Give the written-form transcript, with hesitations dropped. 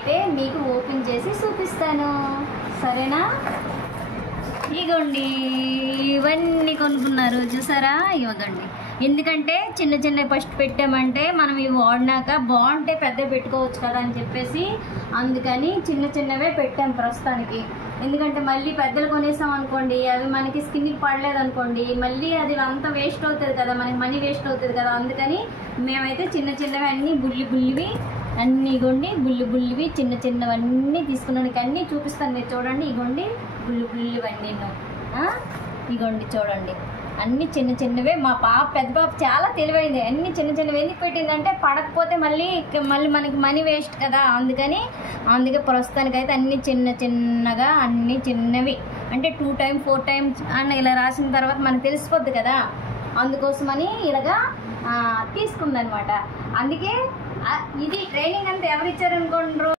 అయితే మీకు ఓపెన్ చేసి చూపిస్తాను, సరేనా? ఇగోండి, ఇవన్నీ కొనుక్కున్నారు చూసారా? ఇవ్వదండి, ఎందుకంటే చిన్న చిన్న ఫస్ట్ పెట్టామంటే మనం ఇవి వాడినాక బాగుంటే పెద్ద పెట్టుకోవచ్చు కదా అని చెప్పేసి అందుకని చిన్న చిన్నవే పెట్టాం ప్రస్తుతానికి. ఎందుకంటే మళ్ళీ పెద్దలు కొనేసాం అనుకోండి, అవి మనకి స్కిన్కి పడలేదు అనుకోండి, మళ్ళీ అది అంతా వేస్ట్ అవుతుంది కదా, మనకి మనీ వేస్ట్ అవుతుంది కదా. అందుకని మేమైతే చిన్న చిన్నవి అన్నీ బుల్లివి అన్నీ ఇగోండి, బుల్లివి చిన్న చిన్నవన్నీ తీసుకున్నానికి అన్నీ చూపిస్తాను, మీరు చూడండి. ఇగోండి బుల్లివన్నీ ఇగోండి చూడండి, అన్నీ చిన్న చిన్నవే. మా పెద్ద పాప చాలా తెలివైంది, అన్నీ చిన్న చిన్నవి ఎందుకు పెట్టిందంటే పడకపోతే మళ్ళీ మనకి మనీ వేస్ట్ కదా. అందుకే ప్రస్తుతానికైతే అన్నీ చిన్నగా అన్నీ చిన్నవి, అంటే 2 times 4 times అన్న ఇలా రాసిన తర్వాత మనకు తెలిసిపోద్ది కదా, అందుకోసమని ఇలాగా తీసుకుందనమాట. అందుకే ఇది ట్రైనింగ్ అంతా ఎవరు ఇచ్చారనుకోండి.